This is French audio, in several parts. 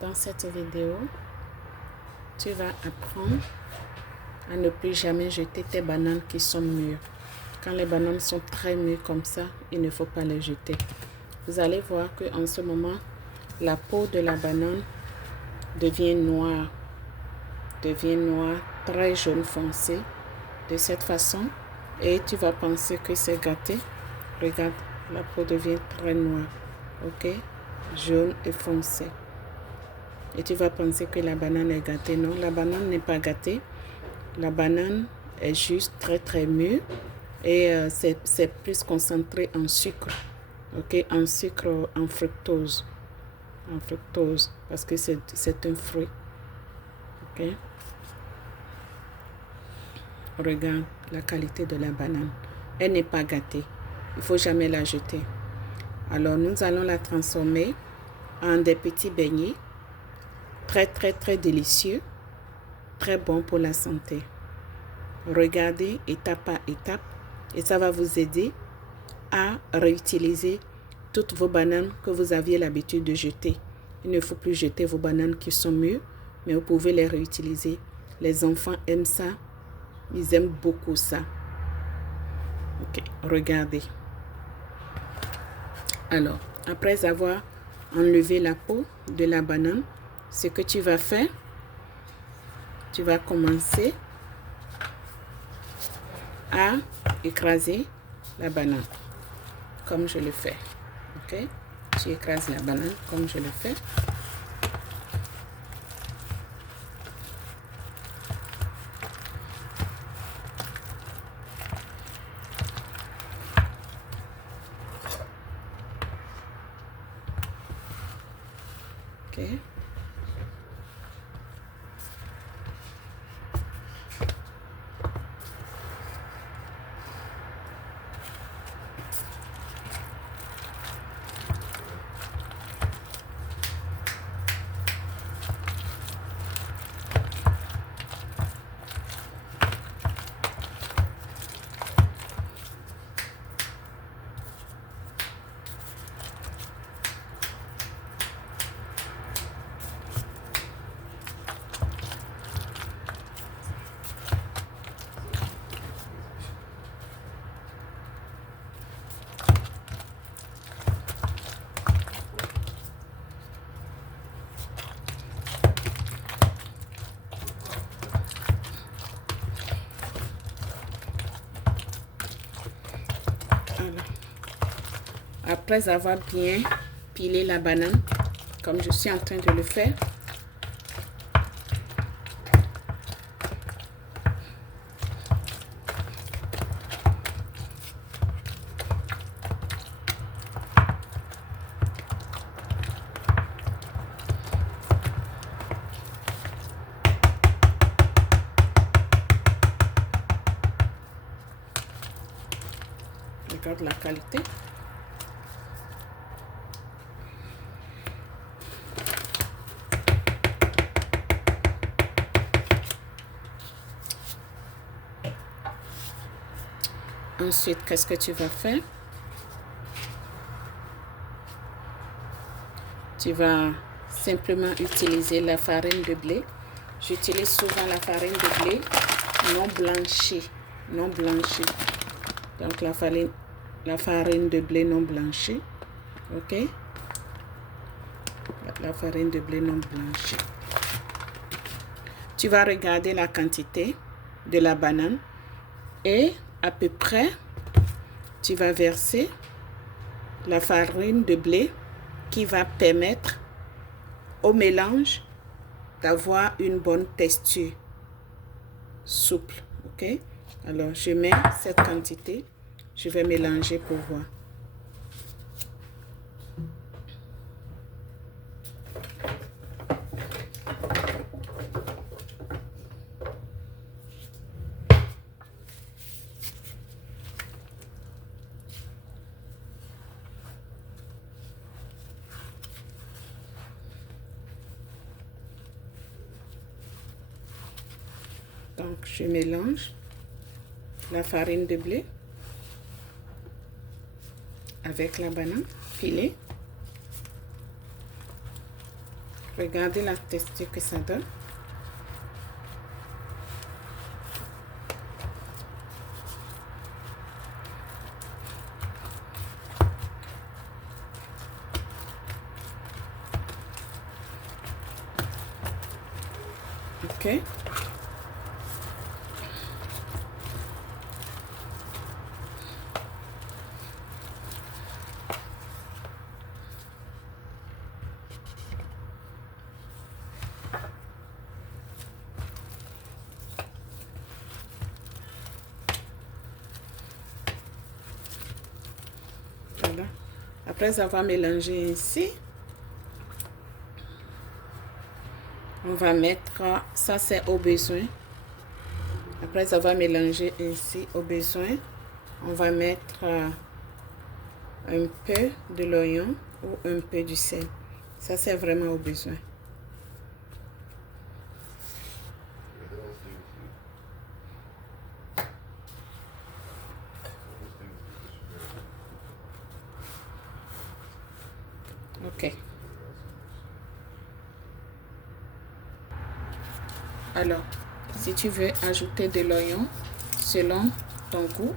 Dans cette vidéo, tu vas apprendre à ne plus jamais jeter tes bananes qui sont mûres. Quand les bananes sont très mûres comme ça, il ne faut pas les jeter. Vous allez voir qu'en ce moment, la peau de la banane devient noire, très jaune foncé, de cette façon. Et tu vas penser que c'est gâté. Regarde, la peau devient très noire, ok? Jaune et foncé. Et tu vas penser que la banane est gâtée. Non, la banane n'est pas gâtée. La banane est juste très mûre et c'est plus concentré en sucre, ok? En sucre, en fructose, parce que c'est un fruit, ok? Regarde la qualité de la banane. Elle n'est pas gâtée. Il ne faut jamais la jeter. Alors, nous allons la transformer en des petits beignets très délicieux, très bons pour la santé. Regardez étape par étape et ça va vous aider à réutiliser toutes vos bananes que vous aviez l'habitude de jeter. Il ne faut plus jeter vos bananes qui sont mûres, mais vous pouvez les réutiliser. Les enfants aiment ça. Ils aiment beaucoup ça. Ok, regardez. Alors, après avoir enlevé la peau de la banane, ce que tu vas faire, tu vas commencer à écraser la banane, comme je le fais. Ok? Tu écrases la banane comme je le fais. Ok? Après avoir bien pilé la banane, comme je suis en train de le faire, regarde la qualité. Ensuite, qu'est-ce que tu vas faire? Tu vas simplement utiliser la farine de blé. J'utilise souvent la farine de blé non blanchie. Donc la farine de blé non blanchie. Ok? La farine de blé non blanchie. Tu vas regarder la quantité de la banane et à peu près, tu vas verser la farine de blé qui va permettre au mélange d'avoir une bonne texture souple. Ok? Alors, je mets cette quantité. Je vais mélanger pour voir. Donc, je mélange la farine de blé avec la banane pilée. Regardez la texture que ça donne. Ok. Voilà. Après avoir mélangé ainsi, on va mettre, ça c'est au besoin. Après avoir mélangé ainsi au besoin, on va mettre un peu de l'oignon ou un peu du sel. Ça c'est vraiment au besoin. Ok. Alors, si tu veux ajouter de l'oignon selon ton goût,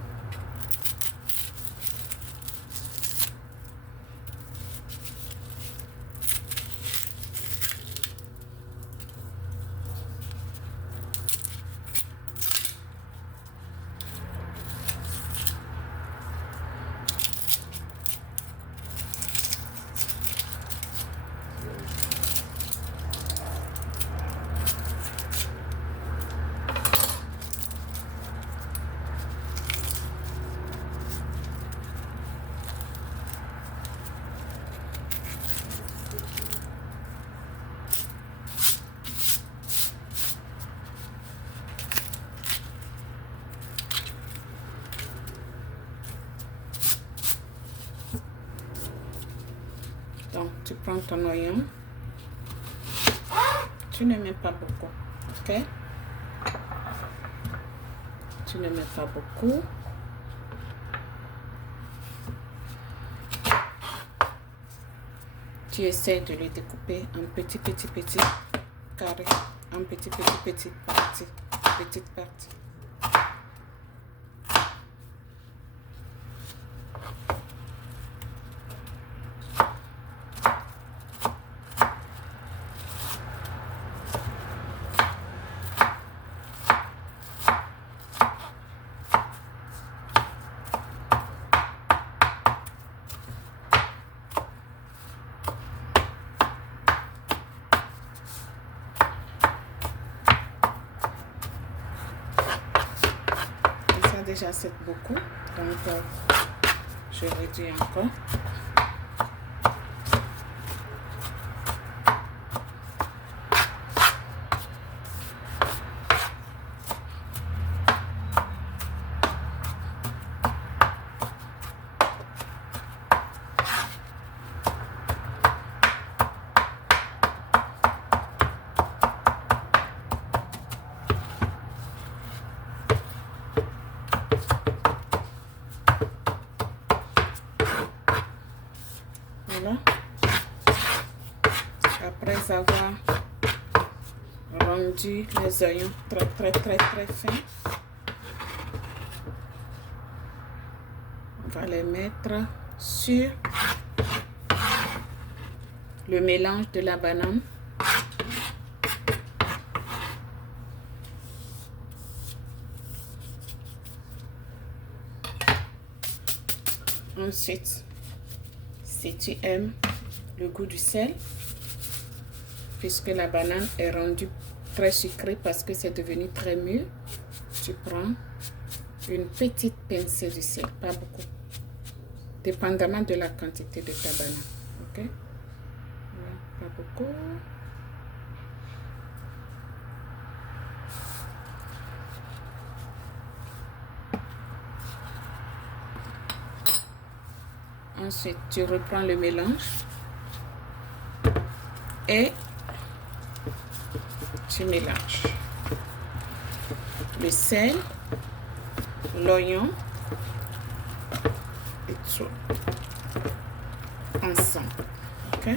donc tu prends ton oignon, tu ne mets pas beaucoup, ok? Tu ne mets pas beaucoup. Tu essaies de le découper en petits carrés, en petites parties. Déjà c'est beaucoup, donc je réduis encore. Voilà. Après avoir rendu les oignons très fins, on va les mettre sur le mélange de la banane. Ensuite, si tu aimes le goût du sel, puisque la banane est rendue très sucrée parce que c'est devenu très mûr, tu prends une petite pincée de sel, pas beaucoup, dépendamment de la quantité de ta banane. Ok? Voilà, pas beaucoup. Ensuite, tu reprends le mélange et tu mélanges le sel, l'oignon et tout ensemble. Ok?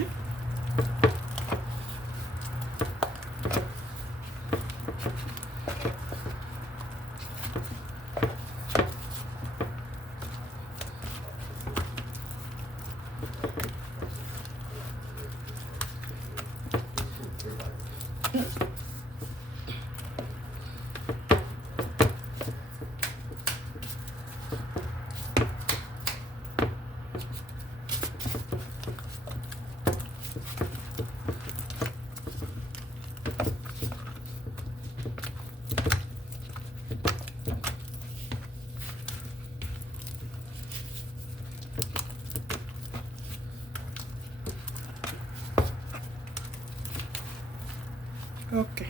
Ok.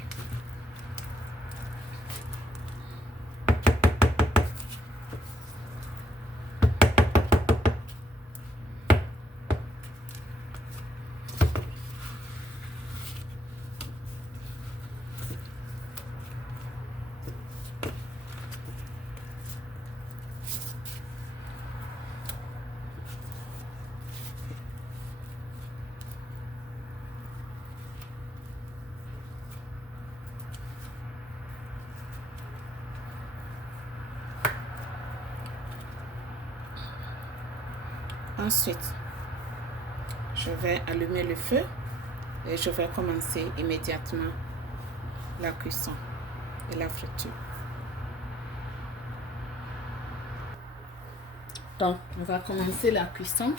Ensuite, je vais allumer le feu et je vais commencer immédiatement la cuisson et la friture. Donc, on va commencer la cuisson.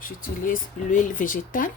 J'utilise l'huile végétale.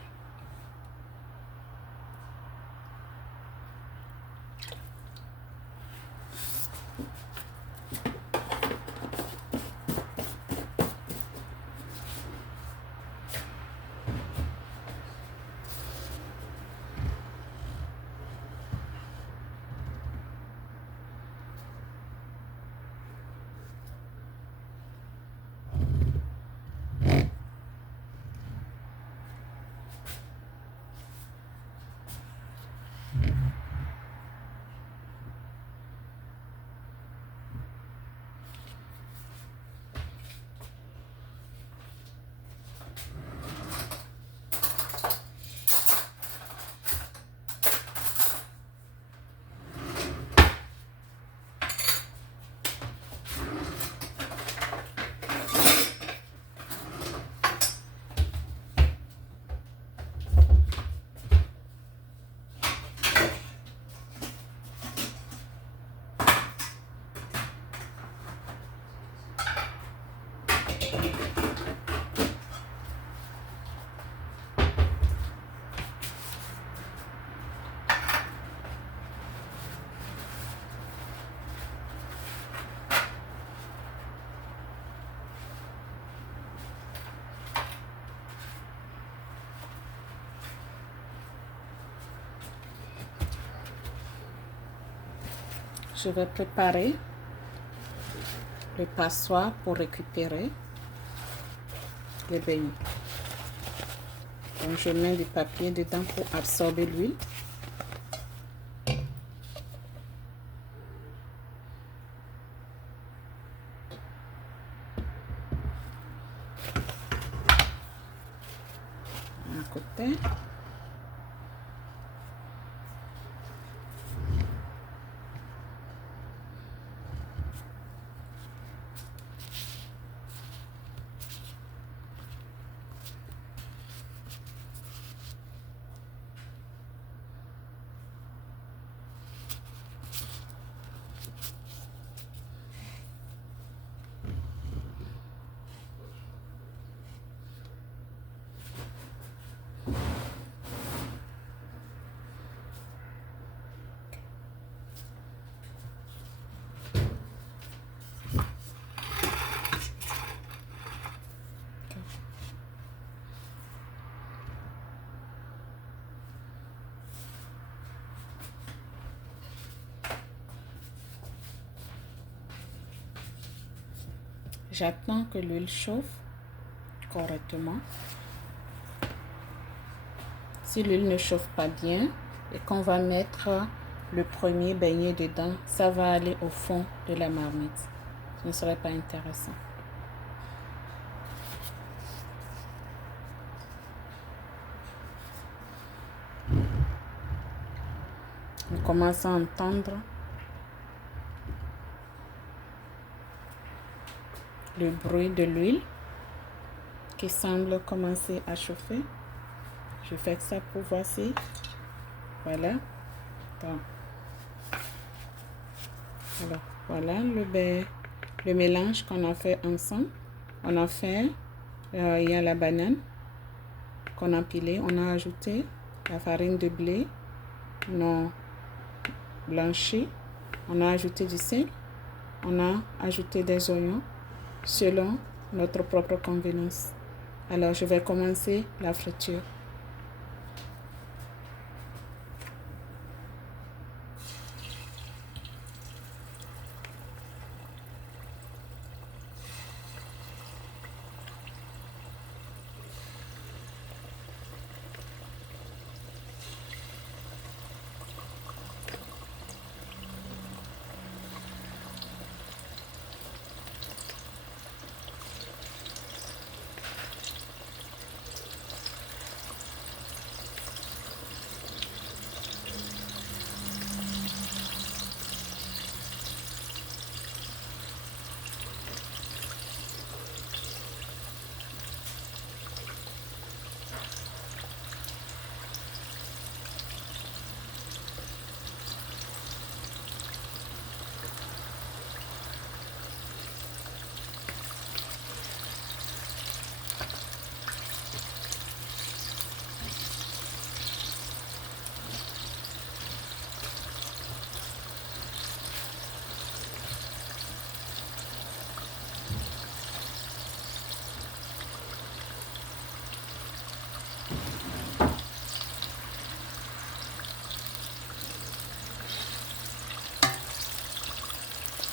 Je vais préparer le passoire pour récupérer les beignets. Donc, je mets du papier dedans pour absorber l'huile. À côté. J'attends que l'huile chauffe correctement. Si l'huile ne chauffe pas bien et qu'on va mettre le premier beignet dedans, ça va aller au fond de la marmite. Ce ne serait pas intéressant. On commence à entendre le bruit de l'huile qui semble commencer à chauffer. Je fais ça pour voir si. Voilà. Donc, alors, voilà le mélange qu'on a fait ensemble. On a fait, il y a la banane qu'on a pilée. On a ajouté la farine de blé non blanchie. On a ajouté du sel. On a ajouté des oignons. selon notre propre convenance. Alors, je vais commencer la friture.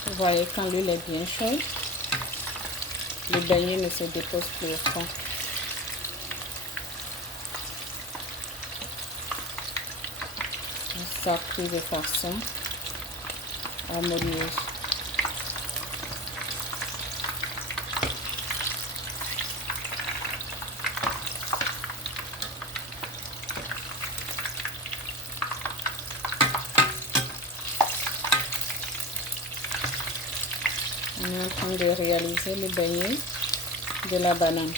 Vous voyez, quand l'huile est bien chaude, le beignet ne se dépose plus au fond. On sort plus de façon harmonieuse. On est en train de réaliser le beignet de la banane.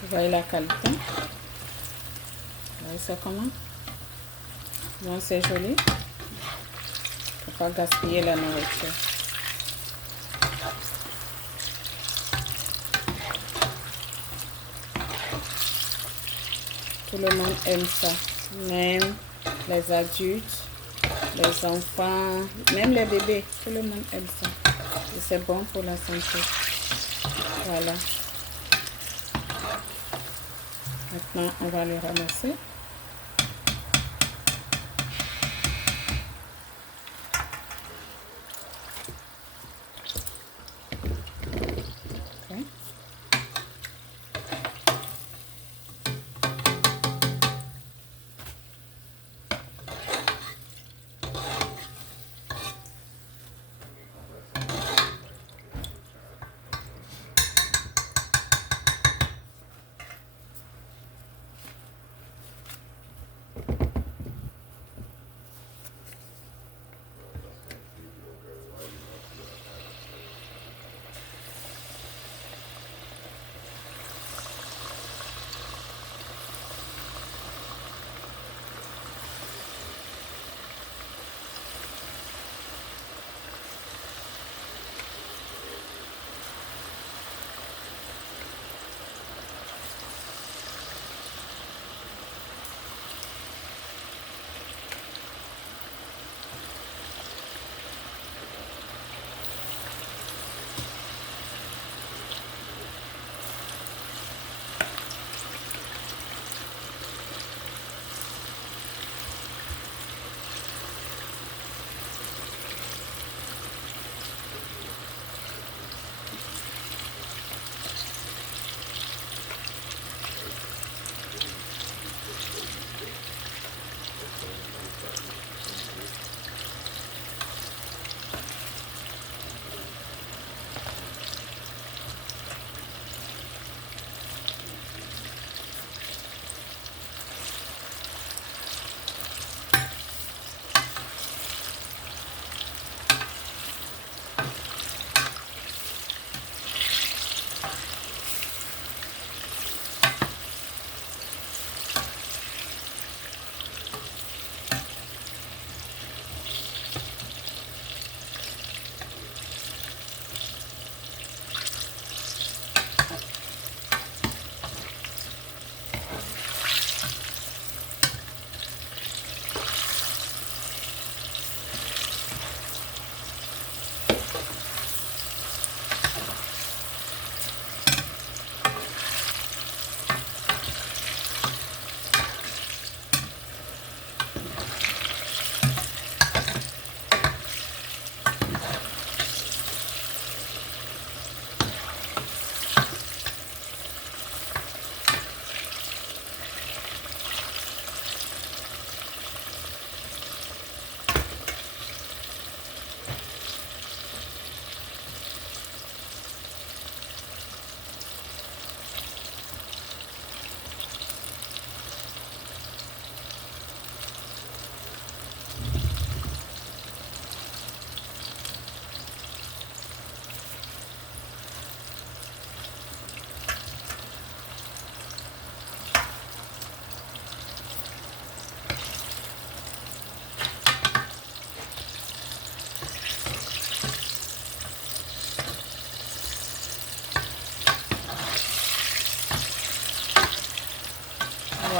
Vous voyez la qualité. Vous voyez ça comment? Bon, c'est joli. Il ne faut pas gaspiller la nourriture. Tout le monde aime ça. Même les adultes, les enfants, même les bébés. Tout le monde aime ça. Et c'est bon pour la santé. Voilà. Maintenant, on va le ramasser. Okay.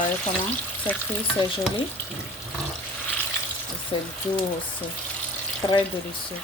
voyez comment c'est cuit, c'est joli. C'est doux aussi. Très délicieux.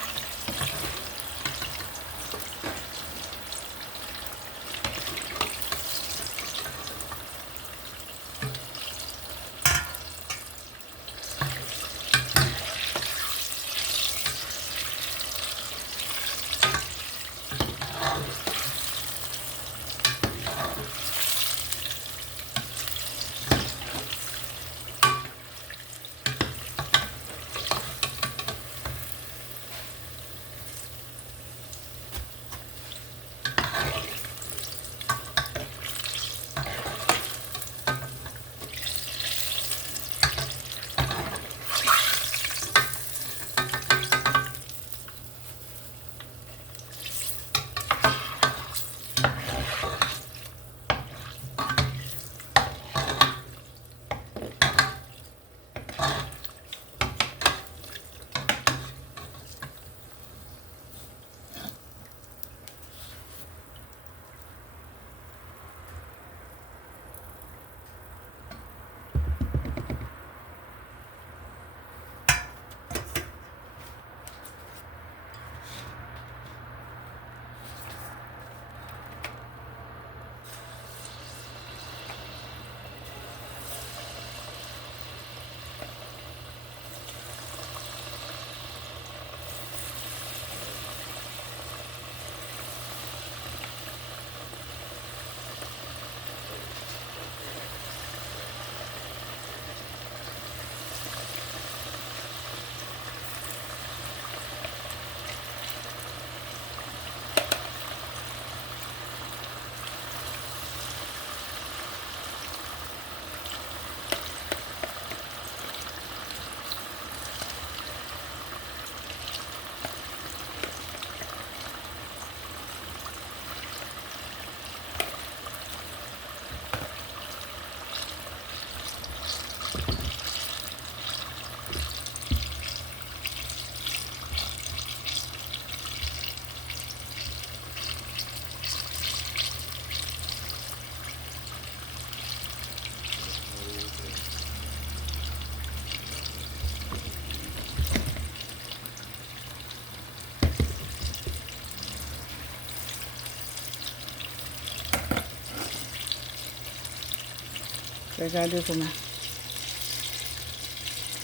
Regardez vos mains.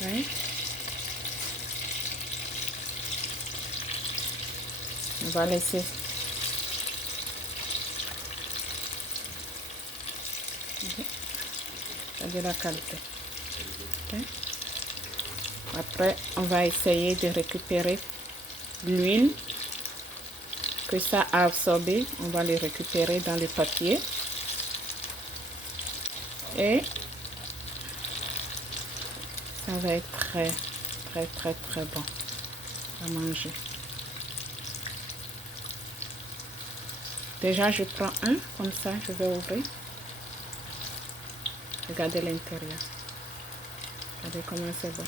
Oui. On va laisser. Regardez la qualité. Okay. Après, on va essayer de récupérer l'huile que ça a absorbé. On va le récupérer dans le papier. Et ça va être très, très, très, très bon à manger. Déjà, je prends un, comme ça, je vais ouvrir. Regardez l'intérieur. Regardez comment c'est bon.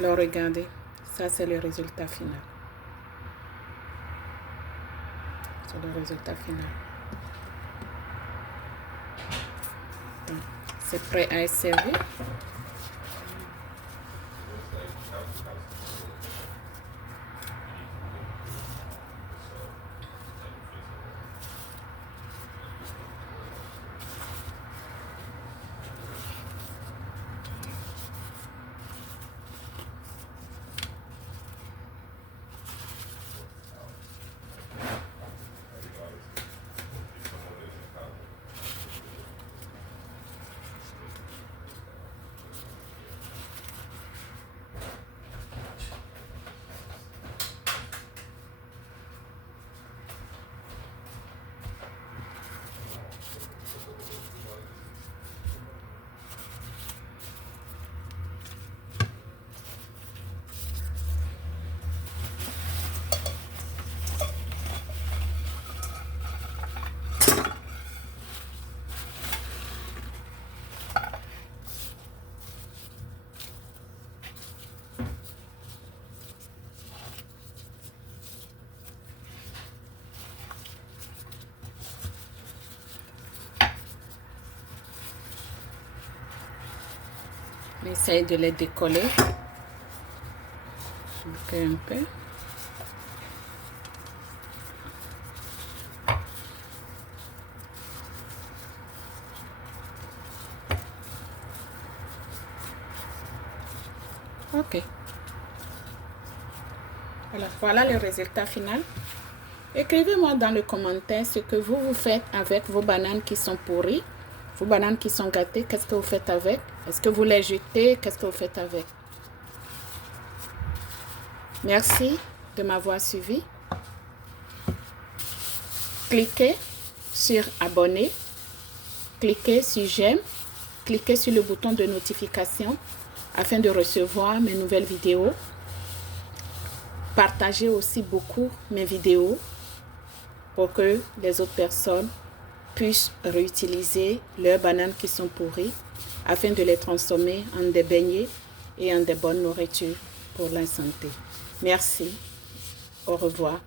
Alors regardez, ça c'est le résultat final. C'est le résultat final. C'est prêt à être servi. Essaye de les décoller. Un peu. Ok. Voilà le résultat final. Écrivez-moi dans le commentaire ce que vous faites avec vos bananes qui sont pourries. Vos bananes qui sont gâtées, qu'est-ce que vous faites avec? Est-ce que vous les jetez? Qu'est-ce que vous faites avec? Merci de m'avoir suivi. Cliquez sur abonner. Cliquez sur j'aime. Cliquez sur le bouton de notification afin de recevoir mes nouvelles vidéos. Partagez aussi beaucoup mes vidéos pour que les autres personnes puissent réutiliser leurs bananes qui sont pourries afin de les transformer en des beignets et en des bonnes nourritures pour la santé. Merci. Au revoir.